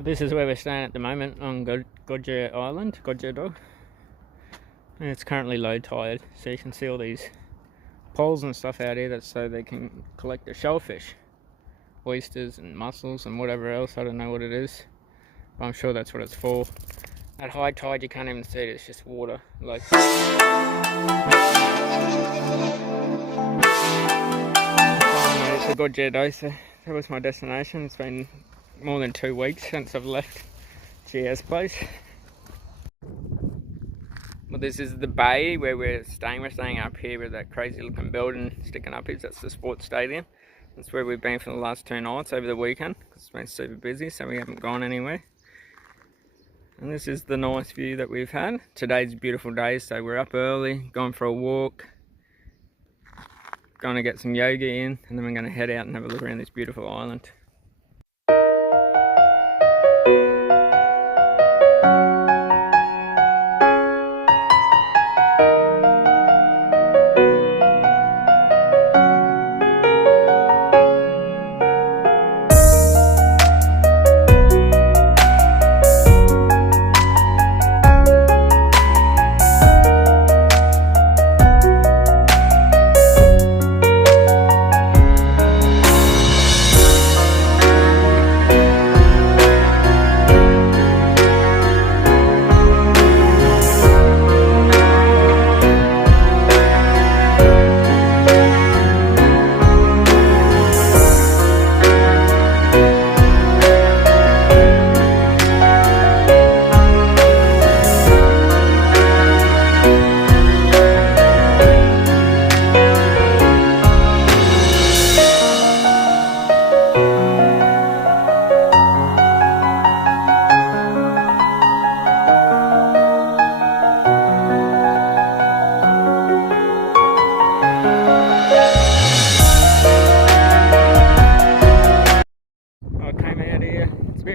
This is where we're staying at the moment on Geoje Island, Geoje, and it's currently low tide, so you can see all these poles and stuff out here. That's so they can collect the shellfish, oysters and mussels and whatever else. I don't know what it is, but I'm sure that's what it's for. At high tide you can't even see it, it's just water. Like it's a Geoje, so that was my destination. It's been more than 2 weeks since I've left GS place. Well, this is the bay where we're staying. We're staying up here with that crazy looking building sticking up here. That's the sports stadium. That's where we've been for the last 2 nights over the weekend because it's been super busy, so we haven't gone anywhere. And this is the nice view that we've had. Today's a beautiful day, so we're up early, going for a walk, going to get some yoga in, and then we're going to head out and have a look around this beautiful island.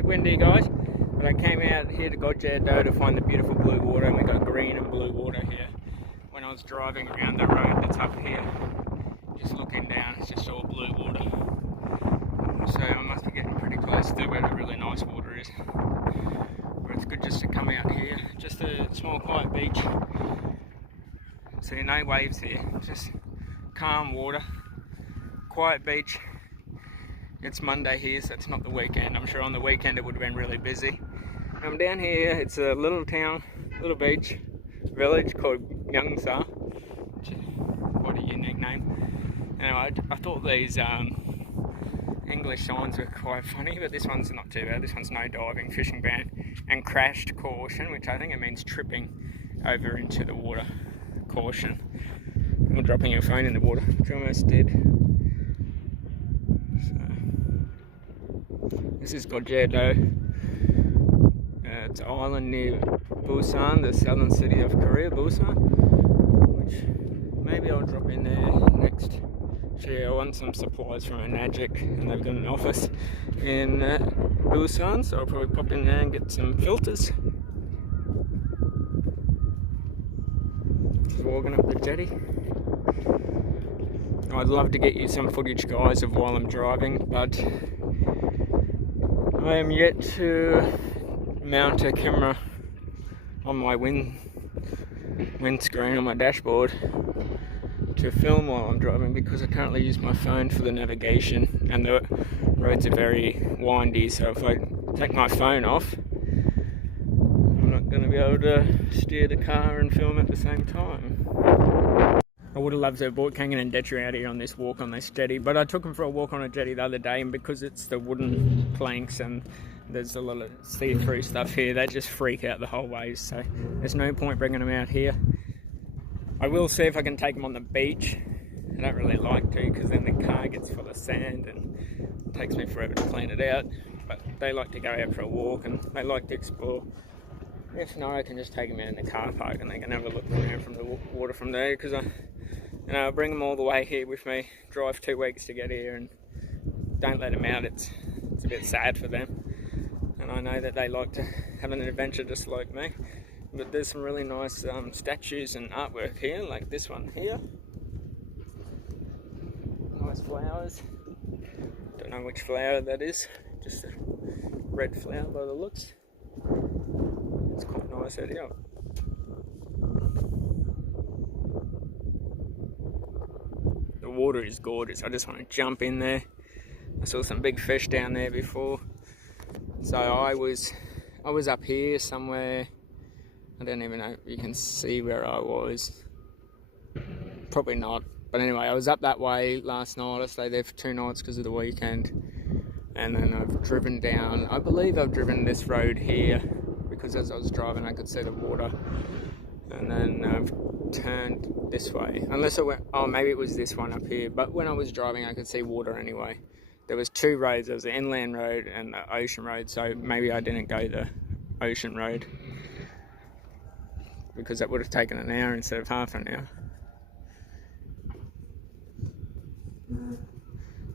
Windy, guys, but I came out here to Geoje to find the beautiful blue water, and we got green and blue water here. When I was driving around the road that's up here, just looking down, it's just all blue water. So I must be getting pretty close to where the really nice water is. But it's good just to come out here, just a small quiet beach. So no waves here, just calm water, quiet beach. It's Monday here, so it's not the weekend. I'm sure on the weekend it would have been really busy. I'm down here, it's a little town, little beach, village called Youngsa, which is quite a unique name. Anyway, I thought these English signs were quite funny, but this one's not too bad. This one's no diving, fishing ban, and crashed caution, which I think it means tripping over into the water. Caution. Or dropping your phone in the water, which I almost did. This is Geoje. It's an island near Busan, the southern city of Korea, Busan, which maybe I'll drop in there next. Actually, I want some supplies from a Magic, and they've got an office in Busan, so I'll probably pop in there and get some filters. Just walking up the jetty. I'd love to get you some footage, guys, of while I'm driving, but I am yet to mount a camera on my windscreen on my dashboard to film while I'm driving, because I currently use my phone for the navigation, and the roads are very windy, so if I take my phone off, I'm not going to be able to steer the car and film at the same time. I would have loved to have brought Kangan and Detri out here on this walk on this jetty, but I took them for a walk on a jetty the other day, and because it's the wooden planks and there's a lot of see-through stuff here, they just freak out the whole way, so there's no point bringing them out here. I will see if I can take them on the beach. I don't really like to, because then the car gets full of sand and it takes me forever to clean it out, but they like to go out for a walk and they like to explore. If not, I can just take them out in the car park and they can have a look around from the water from there, because I bring them all the way here with me, drive 2 weeks to get here, and don't let them out. It's a bit sad for them, and I know that they like to have an adventure just like me. But there's some really nice statues and artwork here, like this one here. Nice flowers. Don't know which flower that is. Just a red flower by the looks. It's quite nice out here. The water is gorgeous. I just want to jump in there. I saw some big fish down there before. So I was up here somewhere. I don't even know if you can see where I was. Probably not. But anyway, I was up that way last night. I stayed there for 2 nights because of the weekend. And then I've driven down. I believe I've driven this road here because as I was driving I could see the water. And then I've turned this way. Unless I went, oh maybe it was this one up here. But when I was driving I could see water anyway. There was 2 roads. There was the inland road and the ocean road. So maybe I didn't go the ocean road, because that would have taken an hour instead of half an hour.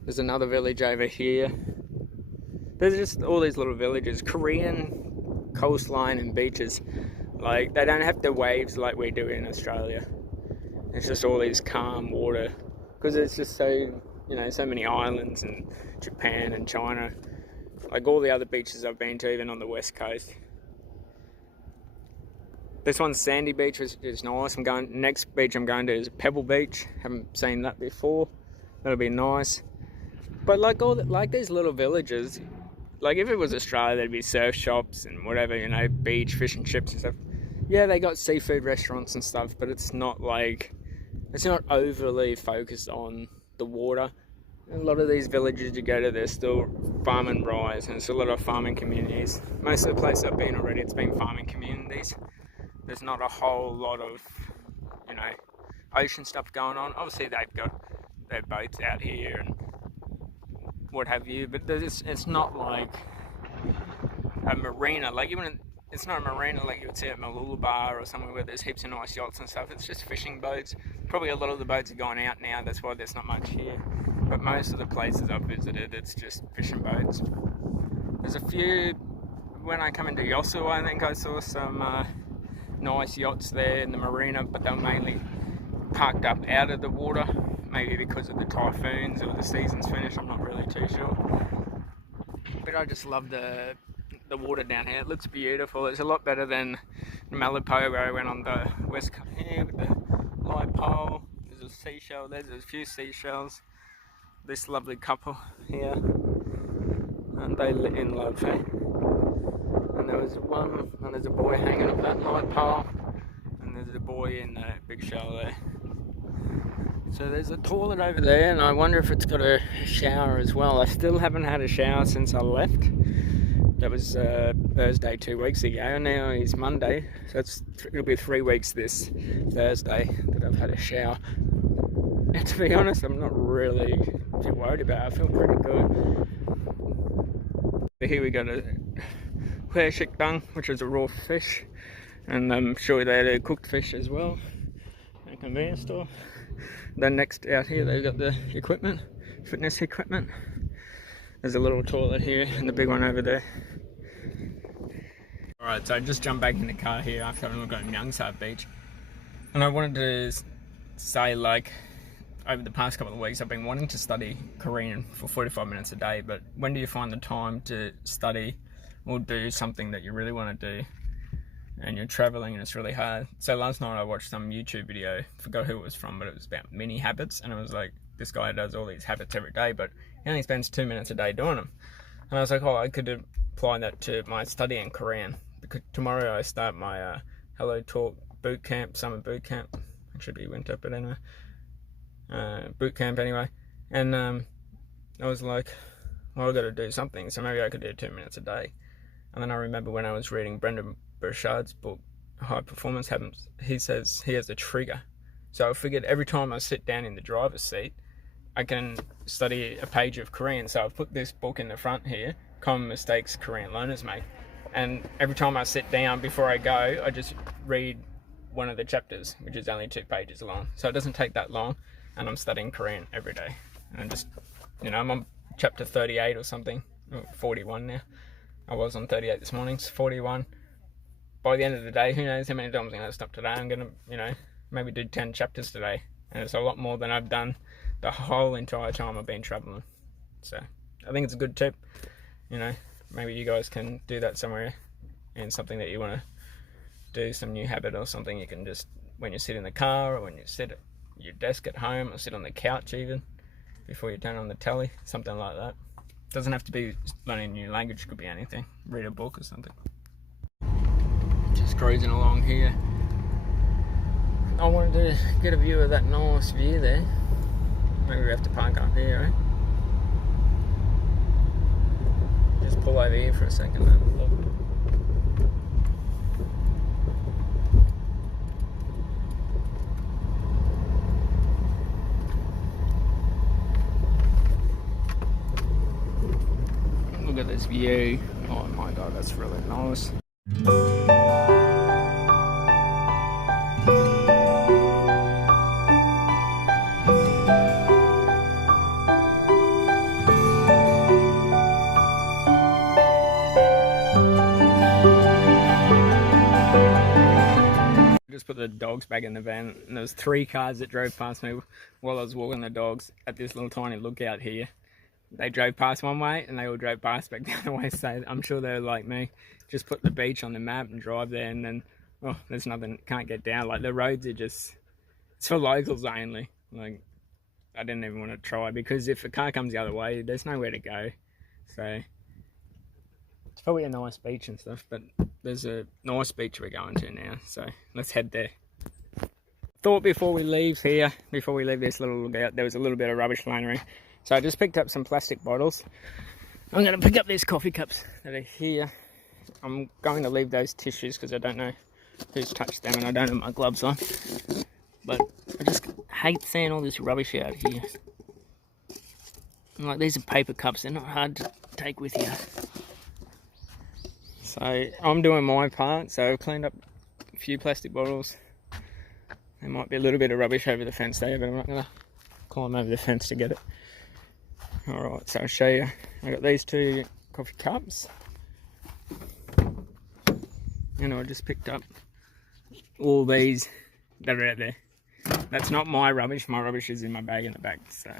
There's another village over here. There's just all these little villages, Korean coastline and beaches. Like, they don't have the waves like we do in Australia. It's just all these calm water, because it's just so, you know, so many islands in Japan and China. Like all the other beaches I've been to, even on the west coast. This one's Sandy Beach, which is nice. Next beach I'm going to is Pebble Beach. Haven't seen that before. That'll be nice. But like these little villages, like if it was Australia, there'd be surf shops and whatever, you know, beach, fish and chips and stuff. Yeah, they got seafood restaurants and stuff, but it's not like, it's not overly focused on the water. A lot of these villages you go to, they're still farming rice, and it's a lot of farming communities. Most of the places I've been already, it's been farming communities. There's not a whole lot of, you know, ocean stuff going on. Obviously they've got their boats out here and what have you, but it's not like a marina. Like it's not a marina like you would see at Mooloolaba or somewhere where there's heaps of nice yachts and stuff. It's just fishing boats. Probably a lot of the boats are going out now, that's why there's not much here. But most of the places I've visited, it's just fishing boats. There's a few, when I come into Yosu, I think I saw some nice yachts there in the marina, but they were mainly parked up out of the water, maybe because of the typhoons or the season's finished, I'm not really too sure. But I just love the water down here. It looks beautiful. It's a lot better than Malipo, where I went on the west coast here with the light pole. There's a seashell, there's a few seashells. This lovely couple here, and they lit in love, eh? And there was one, and there's a boy hanging off that light pole, and there's a boy in the big shell there. So there's a toilet over there, and I wonder if it's got a shower as well. I still haven't had a shower since I left. That was Thursday 2 weeks ago, and now it's Monday, so it'll be 3 weeks this Thursday that I've had a shower. And to be honest, I'm not really too worried about it. I feel pretty good. Here we got a hueshikdang, which is a raw fish, and I'm sure they had cooked fish as well. A convenience store. Then next out here they've got the equipment, fitness equipment. There's a little toilet here and the big one over there. Alright, so I just jumped back in the car here after having a look at Myeongsa Beach. And I wanted to say, like, over the past couple of weeks I've been wanting to study Korean for 45 minutes a day, but when do you find the time to study or do something that you really want to do and you're traveling and it's really hard? So last night I watched some YouTube video, forgot who it was from, but it was about mini habits, and it was like, this guy does all these habits every day, but he only spends 2 minutes a day doing them. And I was like, oh, I could apply that to my studying Korean, because tomorrow I start my Hello Talk boot camp, summer boot camp. It should be winter, but anyway, boot camp anyway. And I was like, well, I've got to do something, so maybe I could do 2 minutes a day. And then I remember when I was reading Brendan Burchard's book, High Performance Habits, he says he has a trigger. So I figured every time I sit down in the driver's seat, I can study a page of Korean. So I've put this book in the front here, Common Mistakes Korean Learners Make. And every time I sit down before I go, I just read one of the chapters, which is only 2 pages long. So it doesn't take that long, and I'm studying Korean every day. And I'm just, you know, I'm on chapter 38 or something, 41 now. I was on 38 this morning, it's 41. By the end of the day, who knows how many times I'm going to stop today. I'm going to, you know, maybe do 10 chapters today. And it's a lot more than I've done the whole entire time I've been traveling. So I think it's a good tip, you know. maybe you guys can do that somewhere, and something that you want to do, some new habit or something. You can just, when you sit in the car, or when you sit at your desk at home, or sit on the couch even before you turn on the telly, something like that. Doesn't have to be learning a new language, could be anything. Read a book or something. Just cruising along here. I wanted to get a view of that nice view there. Maybe we have to park up here, eh? Just pull over here for a second and have a look. Look at this view. Oh my god, that's really nice. Just put the dogs back in the van, and there was 3 cars that drove past me while I was walking the dogs at this little tiny lookout here. They drove past one way and they all drove past back the other way, so I'm sure they were like me. Just put the beach on the map and drive there, and then, oh, there's nothing, can't get down. Like, the roads are just, it's for locals only. Like, I didn't even want to try, because if a car comes the other way, there's nowhere to go. So it's probably a nice beach and stuff, but there's a nice beach we're going to now, so let's head there. Thought before we leave here, before we leave this little lookout, there was a little bit of rubbish laying around. So I just picked up some plastic bottles. I'm going to pick up these coffee cups that are here. I'm going to leave those tissues because I don't know who's touched them, and I don't have my gloves on. But I just hate seeing all this rubbish out here. And like, these are paper cups, they're not hard to take with you. So I'm doing my part, so I've cleaned up a few plastic bottles. There might be a little bit of rubbish over the fence there, but I'm not going to climb over the fence to get it. Alright, so I'll show you. I got these 2 coffee cups. And I just picked up all these that are out there. That's not my rubbish is in my bag in the back, so